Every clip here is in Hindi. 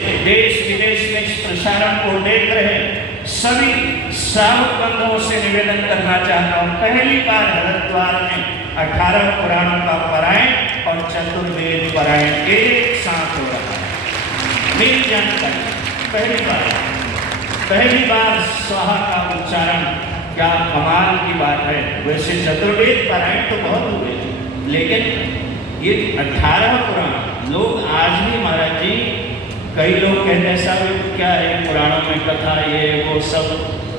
देश विदेश में इस प्रसारण को देख रहे सभी श्रावक बंधुओं से निवेदन करना चाहता हूँ, पहली बार हरिद्वार में 18 पुराणों का पारायण और चतुर्वेद पारायण एक साथ हो रहा है। मेरी जानकारी पहली बार स्वाहा का उच्चारण, क्या कमाल की बात है। वैसे चतुर्वेद पारायण तो बहुत हुए, लेकिन ये 18 पुराण लोग आज भी महाराज जी, कई लोग कहते हैं साहब क्या है पुराणों में कथा ये वो सब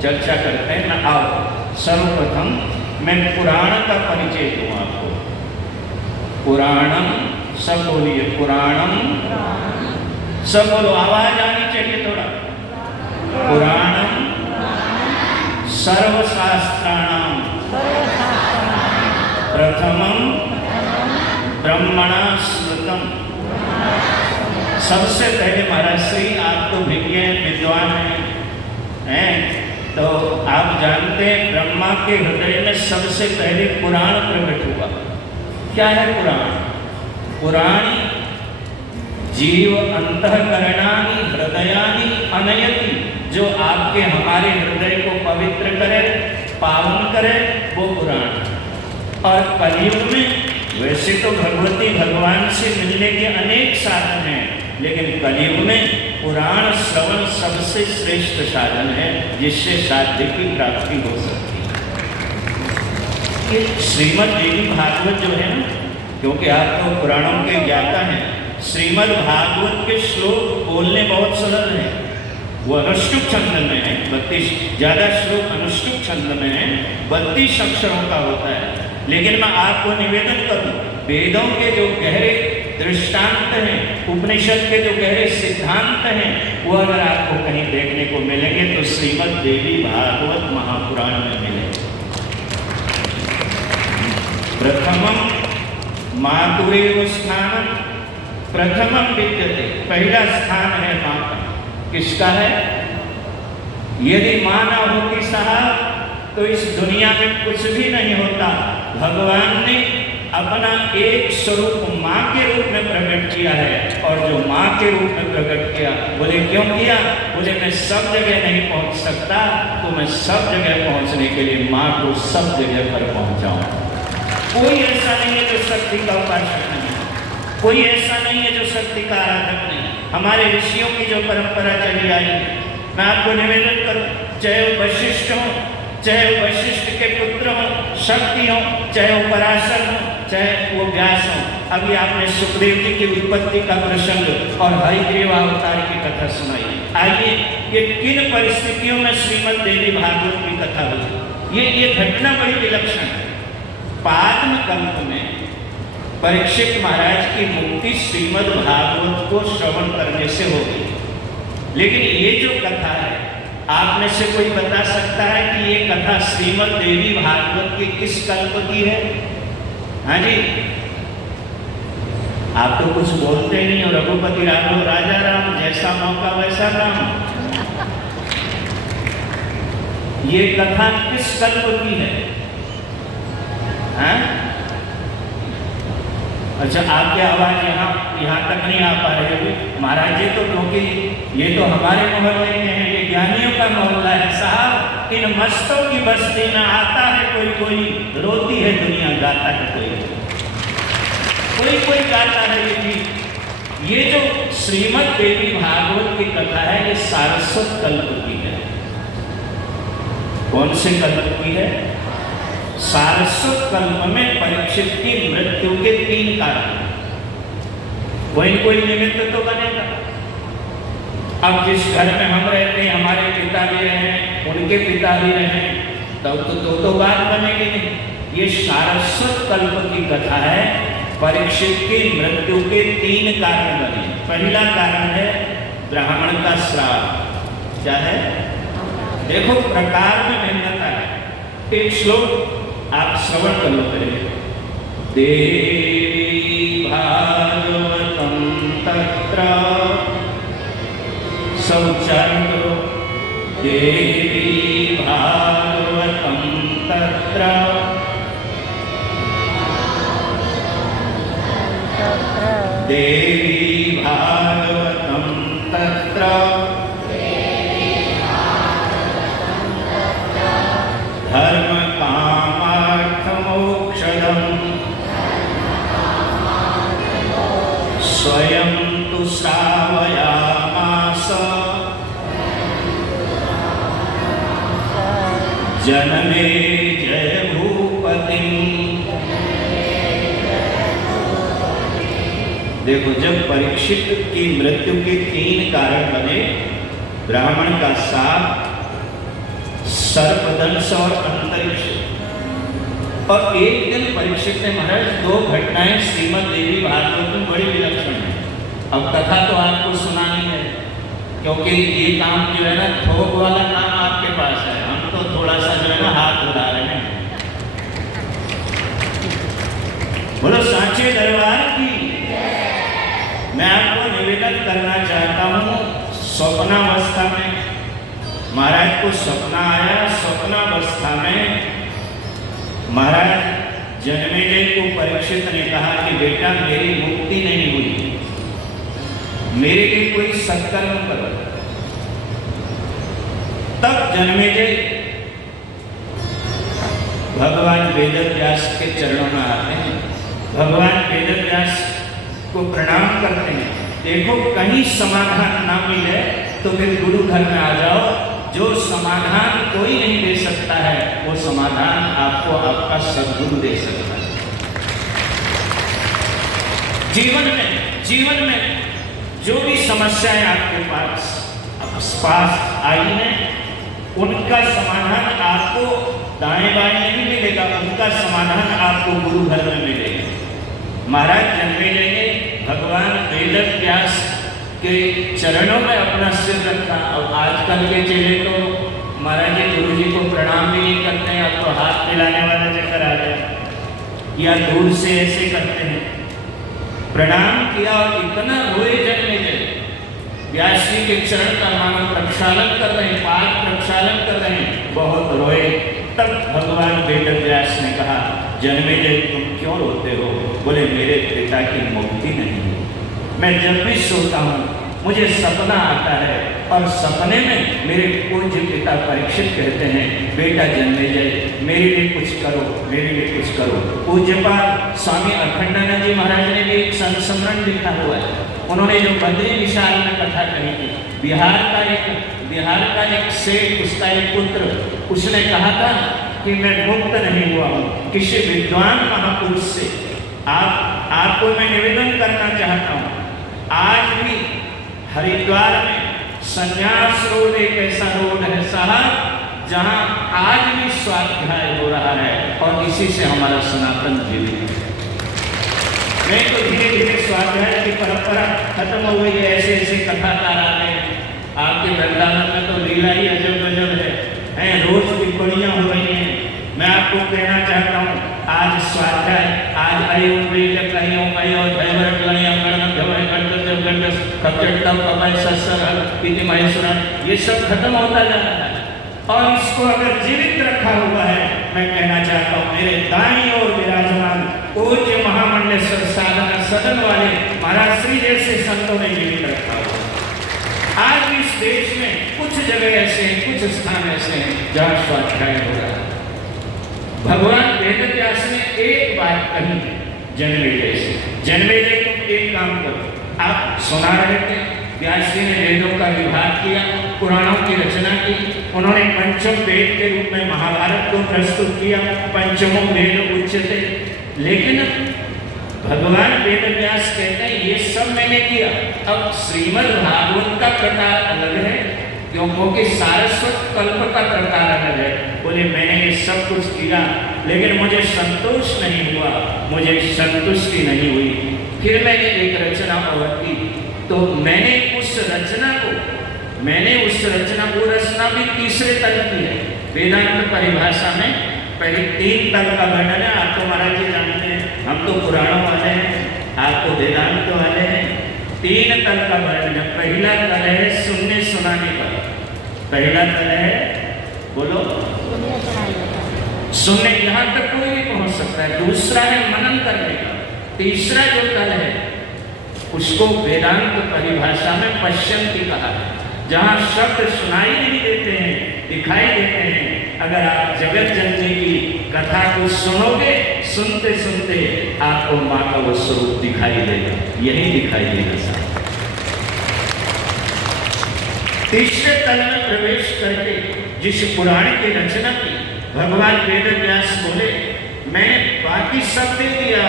चर्चा करते हैं ना। आओ सर्वप्रथम मैं पुराण का परिचय दूँ आपको। पुराणम, सब बोलिए पुराणम, सब बोलो, आवाज आनी चाहिए थोड़ा। पुराणम सर्वशास्त्राणाम प्रथमम ब्रह्मणा स्मृतम। सबसे पहले महाराज श्री, आप तो विज्ञ विद्वान हैं, तो आप जानते हैं ब्रह्मा के हृदय में सबसे पहले पुराण प्रकट हुआ। क्या है पुराण? पुराणी जीव अंतःकरणानि हृदयानि अनयति, जो आपके हमारे हृदय को पवित्र करे, पावन करे, वो पुराण। और कलयुग में वैसे तो भगवती भगवान से मिलने के अनेक साधन हैं, लेकिन कलयुग में पुराण श्रवण सबसे श्रेष्ठ साधन है, जिससे साध्य की प्राप्ति हो सकती है। ये श्रीमद् देवी भागवत जो है ना, क्योंकि आप तो पुराणों के ज्ञाता हैं, श्रीमद् भागवत के श्लोक बोलने बहुत सरल हैं। वो अनुष्टुप छंद में है, 32 ज़्यादा श्लोक अनुष्टुप छंद में है, 32 अक्षरों का होता है। लेकिन मैं आपको निवेदन करूं, वेदों के जो गहरे दृष्टांत हैं, उपनिषद के जो गहरे सिद्धांत हैं, वो अगर आपको कहीं देखने को मिलेंगे तो श्रीमद् देवी भागवत महापुराण में मिलेंगे। प्रथमम मातुरेव स्थानम, प्रथमम विद्यते, पहला स्थान है माँ का। किसका है? यदि माँ ना होती साहब तो इस दुनिया में कुछ भी नहीं होता। भगवान ने अपना एक स्वरूप माँ के रूप में प्रकट किया है, और जो माँ के रूप में प्रकट किया, बोले क्यों किया? बोले मैं सब जगह नहीं पहुँच सकता, तो मैं सब जगह पहुँचने के लिए माँ को सब जगह पर पहुँचाऊँ। कोई ऐसा नहीं है जो शक्ति का उपासक नहीं है, कोई ऐसा नहीं है जो शक्ति का आराधक नहीं। हमारे ऋषियों की जो परंपरा चली आई, मैं आपको निवेदन करूं, चाहे वो वशिष्ठ हो, चाहे वो वशिष्ठ के पुत्र हो शक्ति हो, चाहे वो पराशर हो, चाहे वो व्यास हो। अभी आपने सुखदेव जी की उत्पत्ति का प्रसंग और हरिग्रीव अवतार की कथा सुनाई। आइए, ये किन परिस्थितियों में श्रीमद् देवी भागवत की कथा हुई, ये घटना बड़ी विलक्षण है। पाद्म कल्प में परीक्षित महाराज की मुक्ति श्रीमद् भागवत को श्रवण करने से होगी। लेकिन ये जो कथा है, आप में से कोई बता सकता है कि ये कथा श्रीमद् देवी भागवत के किस कल्प की है? हाँ जी, आप तो कुछ बोलते नहीं हो। रघुपति राघव राजा राम, जैसा मौका वैसा राम। ये कथा किस कल्प की है? हाँ? अच्छा, आपकी आवाज यहाँ तक नहीं आ पा रही होगी महाराज जी, तो क्योंकि ये तो हमारे मोहल्ले में है, ये ज्ञानियों का मोहल्ला है साहब। इन मस्तों की बस्ती में आता है कोई कोई, रोती है दुनिया, गाता है कोई गाता है। ये जो श्रीमद् देवी भागवत की कथा है, ये सारस्वत कल्प की है। कौन से कल्प की है? सारस्वत कल्प में परीक्षित की मृत्यु के 3 कारण। कोई निमित्त तो बनेगा। अब जिस घर में हम रहते हैं, हमारे पिता भी रहे, उनके पिता भी रहे, तब तो बात बनेगी नहीं। ये सारस्वत कल्प की कथा है। परीक्षित की मृत्यु के 3 कारण बने। पहला कारण है ब्राह्मण का श्राप। क्या है? देखो, प्रकार में भिन्नता है। एक श्लोक आप श्रवण कर लो पहले। देवी भागवतम तत्र, सब उच्चारण करो। देवी भागवतम तत्र, देवी भागवतम तत्र भावयामास जनमे जय भूपतिम। देखो, जब परीक्षित की मृत्यु के 3 कारण बने, ब्राह्मण का साप, सर्पदंश और अंतरिक्ष, और एक दिन परीक्षित ने महाराज 2 घटनाएं श्रीमद् देवी भागवत में बड़ी विलक्षण है। अब कथा तो आपको सुनानी है, क्योंकि ये काम जो है ना, थोक वाला काम आपके पास है, हम तो थोड़ा सा जो है ना हाथ उड़ा रहे हैं। बोलो सांचे दरबार की। मैं आपको निवेदन करना चाहता हूँ, स्वप्नावस्था में महाराज को सपना आया। स्वप्नावस्था में महाराज जन्मेजय को परीक्षित ने कहा कि बेटा, मेरी मुक्ति नहीं हुई, मेरे लिए कोई सत्कर्म करो। तब जन्मेजय भगवान वेदव्यास के चरणों में आते हैं, भगवान वेदव्यास को प्रणाम करते हैं। देखो, कहीं समाधान ना मिले तो फिर गुरु घर में आ जाओ। जो समाधान कोई नहीं दे सकता है, वो समाधान आपको आपका सद्गुरु दे सकता है। जीवन में जो भी समस्याएं आपके पास आई हैं, उनका समाधान आपको दाएं बाएं नहीं मिलेगा, उनका समाधान आपको गुरु घर में मिलेगा। महाराज जन्मेजय ने भगवान वेदव्यास के चरणों में अपना सिर रखा। और आजकल के चेले तो महाराज जी गुरु जी को प्रणाम भी नहीं करते हैं, अब तो हाथ मिलाने वाला चक्कर आ गया, या दूर से ऐसे करते हैं। प्रणाम किया और इतना रोए जन्मेजय, व्यास जी के चरण का मानो प्रक्षालन कर रहे हैं, पाद प्रक्षालन कर रहे हैं, बहुत रोए। तब भगवान वेदव्यास ने कहा, जन्मेजय तुम क्यों रोते हो? बोले, मेरे पिता की मुक्ति नहीं हुई। मैं जब भी सोता हूँ मुझे सपना आता है, और सपने में मेरे पूज्य पिता परीक्षित कहते हैं, बेटा जन्मेजय, मेरे लिए कुछ करो, मेरे लिए कुछ करो। पूज्यपाद स्वामी अखंडानंद जी महाराज ने भी एक संस्मरण लिखा हुआ है। उन्होंने जो बद्री विशाल में कथा कही थी, बिहार का एक सेठ, उसका एक पुत्र, उसने कहा था कि मैं मुक्त नहीं हुआ हूँ किसी विद्वान महापुरुष से। आपको मैं निवेदन करना चाहता हूँ, आज भी हरिद्वार में संन्यास रोड एक ऐसा रोड है साहब, जहाँ आज भी स्वाध्याय हो रहा है, और इसी से हमारा सनातन जीवित है। नहीं तो धीरे धीरे स्वाध्याय की परंपरा खत्म हो गई है। ऐसे ऐसे कथाकार आते हैं, आपके वृंदावन में तो लीला ही अजब गजब है, रोज टिप्पणियां हो रही हैं। मैं आपको कहना चाहता हूँ, आज स्वाध्याय, आज आयो ये सब खत्म होता जा रहा है, और इसको अगर जीवित रखा हुआ है, मैं कहना चाहता हूँ, मेरे दाईं ओर विराजमान पूज्य महामंडलेश्वर साधना सदन वाले महाराज श्री जैसे संतों ने जीवित रखा हुआ। आज भी इस देश में कुछ जगह ऐसे हैं, कुछ स्थान ऐसे हैं जहाँ स्वाध्याय हो रहा है। भगवान वेदव्यास ने एक बात कही जन्मेजय से, जन्मेजय तुम एक काम करो। आप सुना रहे थे, व्यास जी ने वेदों का विभाग किया, पुराणों की रचना की। उन्होंने पंचम वेद के रूप में महाभारत को प्रस्तुत किया, पंचमो वेद उच्यते। लेकिन भगवान वेदव्यास कहते हैं, ये सब मैंने किया। अब श्रीमद् भागवत का प्रकार अलग है, क्योंकि सारस्वत कल्प का प्रकार अलग है। बोले, मैंने ये सब कुछ किया, लेकिन मुझे संतोष नहीं हुआ, मुझे संतुष्टि नहीं हुई। फिर मैंने एक रचना और की, तो मैंने उस रचना को रचना भी तीसरे तल की है। वेदांत परिभाषा में पहले 3 तल का वर्णन है। आप तो महाराज जी जानते हैं, हम तो पुराणों वाले हैं, आप तो वेदांत वाले हैं। 3 तल का वर्णन है। पहला तल है सुनने सुनाने का, पहला तल है, बोलो, सुनने, यहाँ तक कोई भी पहुंच सकता है। दूसरा है मनन करने का। तीसरा जो तल है, उसको वेदांत परिभाषा में पश्यंती कहा है, जहाँ शब्द सुनाई नहीं देते हैं, दिखाई देते हैं। अगर आप जगत जननी की कथा को सुनोगे, सुनते सुनते आपको माँ का वो स्वरूप दिखाई देगा, यही दिखाई देगा साहब। तीसरे तल में प्रवेश करके जिस पुराण की रचना की, भगवान वेद व्यास बोले मैंने बाकी सब दे दिया,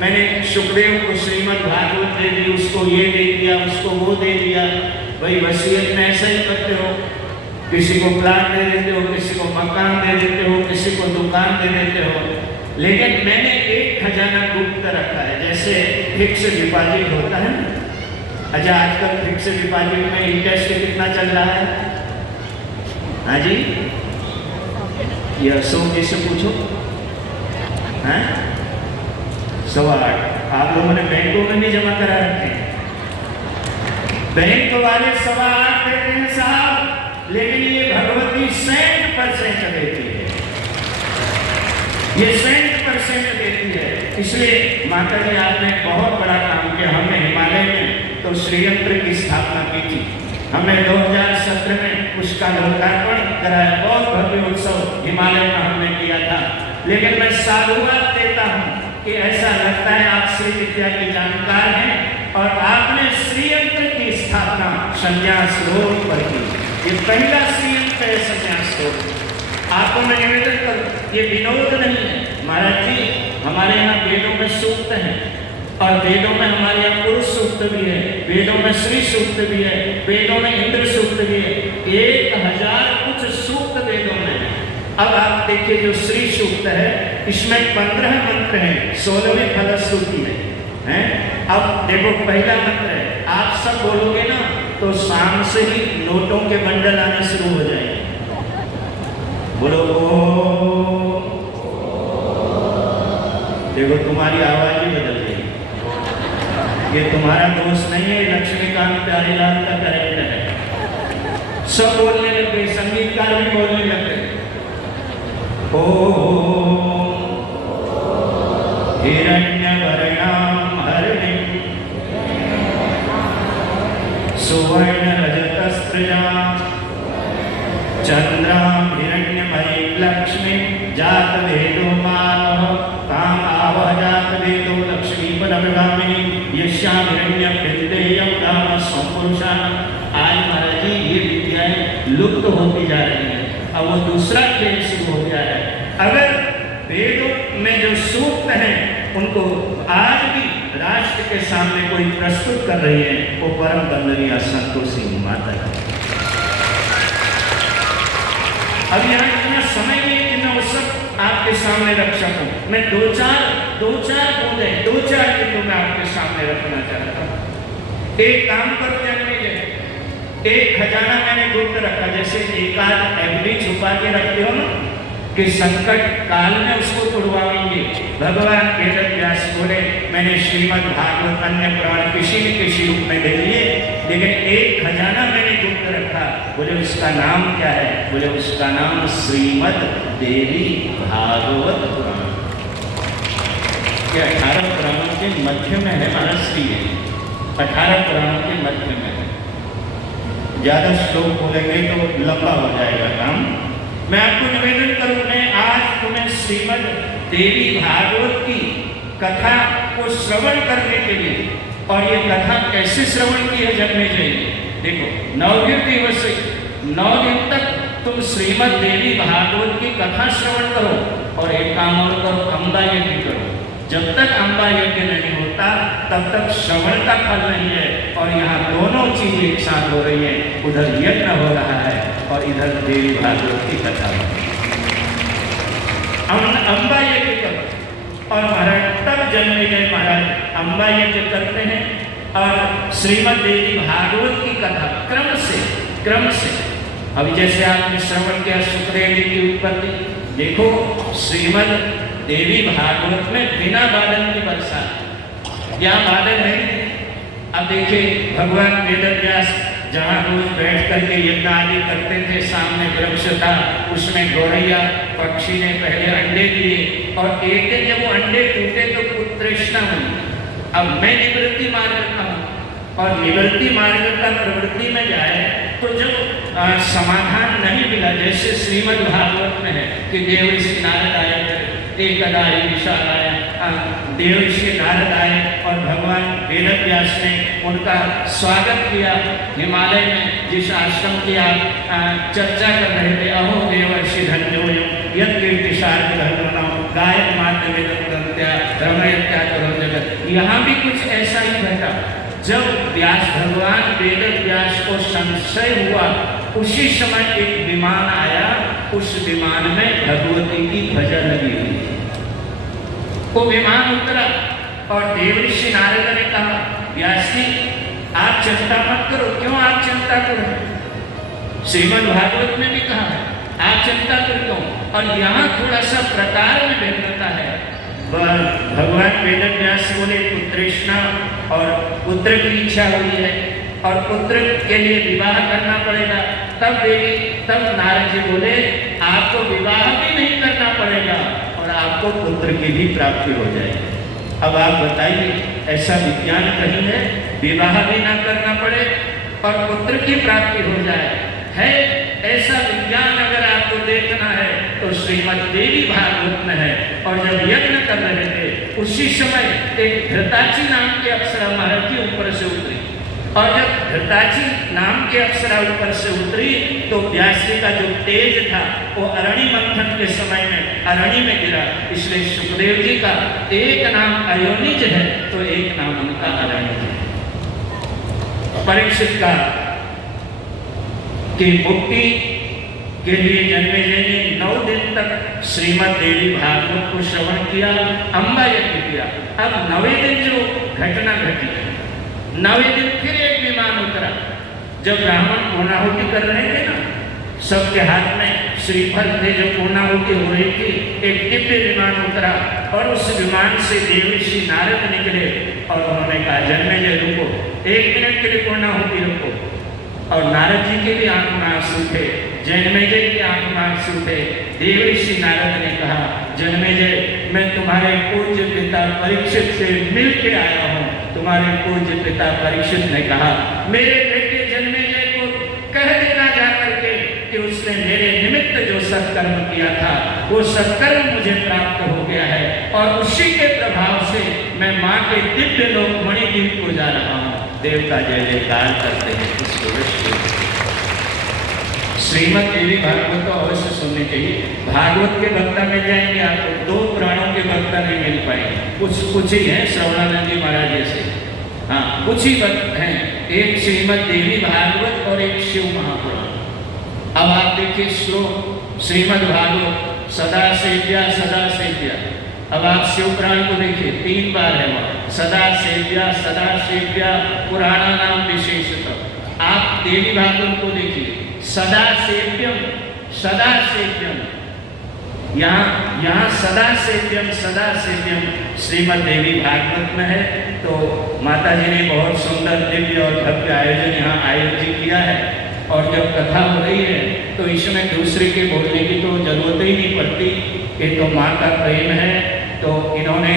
मैंने सुखदेव को श्रीमद् भागवत दे दी, उसको ये दे दिया, उसको वो दे दिया। भाई वसीयत में ऐसा ही करते हो, किसी को प्लाट दे देते हो, किसी को मकान दे देते हो, किसी को दुकान दे देते हो, लेकिन मैंने एक खजाना गुप्त रखा है। जैसे फिक्स डिपॉजिट होता है ना, अच्छा आजकल फिक्स डिपॉजिट में इंटरेस्ट कितना चल रहा है? हाँ जी, ये अशोक जी से पूछो, हैं 8.25। आप लोगों ने बैंकों में नहीं जमा करा रखे, बैंक वाले 8.25 देते हैं साहब, लेकिन ये भगवती 100% देती है, ये 100% देती है। इसलिए माता जी आपने बहुत बड़ा काम किया। हमने हिमालय में तो श्रीयंत्र की स्थापना की थी, हमने 2017 में उसका लोकार्पण कराया, बहुत भव्य उत्सव हिमालय में हमने किया था। लेकिन मैं साधुवाद देता हूँ कि ऐसा लगता है आप श्री विद्या के जानकार हैं और आपने श्रीयंत्र की स्थापना संन्यास रोड पर की। ये पहला श्रीयंत्र है संन्यास रोड। आपको मैं निवेदन करूं, ये विनोद नहीं है महाराज जी। हमारे यहाँ वेदों में सूक्त हैं और वेदों में हमारे यहाँ पुरुष सूक्त भी है, वेदों में श्री सूक्त भी है, वेदों में इंद्र सूक्त भी है, 1000 कुछ सूक्त वेदों में है। अब आप देखिए जो श्री सूक्त है इसमें 15 मंत्र हैं 16वें फलश्रुति में हैं। अब देखो पहला मंत्र है, आप सब बोलोगे ना तो शाम से ही नोटों के बंडल आने शुरू हो जाएंगे। बोलो देखो तुम्हारी आवाज ही बदल गई। ये तुम्हारा दोष नहीं है, लक्ष्मीकांत प्यारेलाल का कैरेक्टर है। सब बोलने लग गए, संगीतकार भी बोलने लग गए। हिरण्यवर्णां हरिणीं सुवर्णरजतस्रजां चन्द्रां हिरण्यमयीं लक्ष्मीं जातवेदो मानवः ताम् आवह जातवेदो लक्ष्मीपदगामिनीं यस्यां हिरण्यवृत्तेयं नाम सम्पुरुषाणाम्। आज महाराज जी ये विद्याएं लुप्त होती जा रही हैं। अब वो दूसरा खेल शुरू हो गया है। अगर वेदों में जो सूक्त हैं उनको आज भी राष्ट्र के सामने कोई प्रस्तुत कर रही है, वो परम वंदनीय संतोषी माता है। अब यहाँ इतना समय नहीं कि मैं वो सब आपके सामने रख सकूं। मैं दो चार बूंदे 2-4 बिंदु मैं आपके सामने रखना चाहता हूँ। एक काम पर जन्मे एक खजाना मैंने गुप्त रखा, जैसे एक आध एफडी छुपा के रखते हो ना कि संकट काल में उसको तुड़वाएंगे। भगवान वेद व्यास बोले मैंने श्रीमद् भागवत अन्य पुराण किसी न किसी रूप में दे दिए, लेकिन एक खजाना मैंने गुप्त रखा। बोले उसका नाम क्या है? बोले उसका नाम श्रीमद् देवी भागवत पुराण। ये 18 पुराणों के मध्य में है महाराज श्री, 18 पुराणों के मध्य में है। ज्यादा श्लोक बोलेंगे तो लंबा हो जाएगा काम। मैं आपको निवेदन करूं, मैं आज तुम्हें श्रीमद् देवी भागवत की कथा को श्रवण करने के लिए, और ये कथा कैसे श्रवण की है जन्मे जाइए। देखो 9 दिवस 9 दिन तक तुम श्रीमद् देवी भागवत की कथा श्रवण करो, और एक काम और करो, अम्बा यज्ञ करो। जब तक अम्बा यज्ञ नहीं होता तब तक श्रवण का फल नहीं है। और यहाँ दोनों चीजें एक साथ हो रही है, उधर यज्ञ हो रहा है और इधर देवी भागवत की कथा हो रही है। अम्बा यज्ञ करो और महाराज तब जन्मे गए महाराज अम्बा यज्ञ करते हैं और श्रीमद् देवी भागवत की कथा क्रम से अभी जैसे आपने श्रवण किया सुखदेव जी की उत्पत्ति, देखो श्रीमद् देवी भागवत में बिना बादल की वर्षा, यहाँ बादल है। अब देखिए भगवान वेद व्यास जहाँ रोज बैठ करके यज्ञ आदि करते थे, सामने वृक्ष था, उसमें गौरैया पक्षी ने पहले अंडे दिए, और एक दिन जब वो अंडे टूटे तो पुत्रेष्णा हुई। अब मैं निवृत्ति मार्ग का हूँ, और निवृत्ति मार्ग का प्रवृत्ति में जाए तो जब समाधान नहीं मिला, जैसे श्रीमद् भागवत में है कि देव ऋषि नारद आए, एकदा विशालाय देवर्षि नारद आए और भगवान वेदव्यास ने उनका स्वागत किया। हिमालय में जिस आश्रम की आप चर्चा कर रहे थे, अहो देवर्षि धन्यो यत् कीर्तिशार गायक मात्र वेदंत्या रमयत्या करो जगत। यहाँ भी कुछ ऐसा ही घटा। जब व्यास भगवान वेद व्यास को संशय हुआ, उसी समय एक विमान आया, उस विमान में भगवती की ध्वजा लगी हुई थी। वो विमान उतरा और देवर्षि नारद ने कहा, व्यास जी आप चिंता मत करो। क्यों आप चिंता करो? श्रीमद् भागवत में भी कहा है आप चिंता करो। और यहाँ थोड़ा सा प्रकार में भिन्नता है। भगवान वेदव्यास बोले पुत्रेष्णा, और पुत्र की इच्छा हुई है और पुत्र के लिए विवाह करना पड़ेगा। तब नारद जी बोले आपको विवाह भी नहीं करना पड़ेगा और आपको पुत्र की भी प्राप्ति हो जाएगी। अब आप बताइए, ऐसा विज्ञान कहीं है विवाह भी ना करना पड़े और पुत्र की प्राप्ति हो जाए? है ऐसा विज्ञान अगर आपको देखना है तो श्रीमद् देवी भागवत में है। और जब यज्ञ कर रहे थे उसी समय एक घृताची नाम की अप्सरा महाराज जी ऊपर से उतरी, और जब घृताची नाम की अप्सरा ऊपर से उतरी तो व्यास जी का जो तेज था वो अरणि मंथन के समय में अरणि में गिरा। इसलिए सुखदेव जी का एक नाम अयोनिज है तो एक नाम उनका अरणिज है। परीक्षित का कि मुक्ति के लिए जन्मेजय ने 9 दिन तक श्रीमद् देवी भागवत को श्रवण किया, अम्बा यज्ञ किया। अब 9वें दिन जो घटना घटी, 9वें दिन फिर एक विमान उतरा। जब ब्राह्मण पूर्णाहुति कर रहे थे ना, सबके हाथ में श्रीफल थे, जो पूर्णाहुति हो रही थी, एक दिव्य विमान उतरा और उस विमान से देवर्षि नारद निकले और उन्होंने कहा जन्मेजय रुको, 1 मिनट के लिए पूर्णाहुति रुको। और नारद जी के भी आंख में आंसू थे, जन्मेजय की आंख में आंसू थे। देवर्षि नारद ने कहा जन्मेजय मैं तुम्हारे पूज्य पिता परीक्षित से मिल के आया हूँ। तुम्हारे पूज्य पिता परीक्षित ने कहा मेरे बेटे जन्मेजय को कह देना जा करके कि उसने मेरे निमित्त जो सत्कर्म किया था वो सत्कर्म मुझे प्राप्त हो गया है और उसी के प्रभाव से मैं माँ के दिव्य लोक मणिद्वीप को जा रहा हूँ। देवता जय जयकार करते हैं। श्रीमद् देवी भागवत तो अवश्य सुननी चाहिए। भागवत के वक्ता मिल जाएंगे आपको, 2 पुराणों के वक्ता नहीं मिल पाएंगे। कुछ ही हैं श्रवणानंद जी महाराज जैसे, हाँ कुछ ही वक्त हैं, एक श्रीमद् देवी भागवत और एक शिव महापुराण। अब आप देखिए श्लोक श्रीमद् भागवत सदा सेव्या सदा सेव्या। अब आप शिव पुराण को देखिए, 3 बार है वहाँ, सदा सेव्या पुराणा नाम विशेषतः। आप देवी भागवत को देखिए, सदा सेव्यम यहाँ सदा सेव्यम श्रीमद् देवी भागवत में है। तो माता जी ने बहुत सुंदर दिव्य और भव्य आयोजन यहाँ आयोजित किया है। और जब कथा हो रही है तो इसमें दूसरे के बोलने की तो जरूरत ही नहीं पड़ती, ये तो माँ का प्रेम है। तो इन्होंने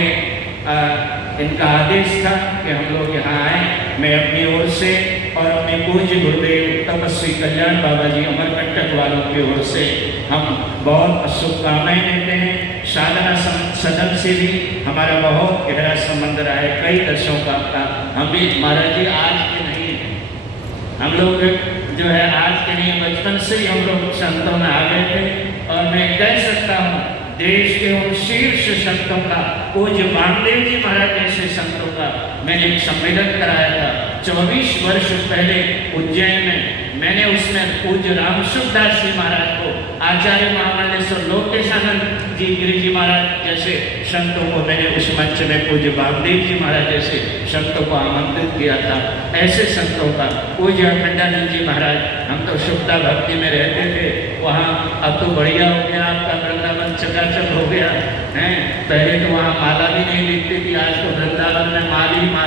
इनका आदेश था कि हम लोग यहाँ आए। मैं अपनी ओर से और अपने पूज्य गुरुदेव तपस्वी कल्याण बाबा जी अमरकंटक वालों की ओर से हम बहुत शुभकामनाएं देते हैं। साधना सदन से भी हमारा बहुत गहरा संबंध रहा है, कई दशकों का। हम भी महाराज जी आज के नहीं हैं, हम लोग जो है आज के नहीं, बचपन से ही हम लोग संतों में आ गए थे। और मैं कह सकता हूँ देश के उन शीर्ष संतों का, पूज्य वामदेव जी महाराज जैसे संतों का मैंने एक सम्मेलन कराया था 24 वर्ष पहले उज्जैन में। मैंने उसमें पूज्य रामसुखदास जी महाराज को, आचार्य महामंडलेश्वर लोकेशानंद जी गिरि जी महाराज जैसे संतों को मैंने उस मंच में पूज्य वामदेव जी महाराज जैसे संतों को आमंत्रित किया था। ऐसे संतों का पूज्य अखंडानंद जी महाराज, हम तो शुभता भक्ति में रहते थे वहाँ, अब तो बढ़िया हो गया, आपका वृंदावन चकाचक हो गया है। पहले तो वहाँ माला भी नहीं दिखती थी, आज तो वृंदावन में माली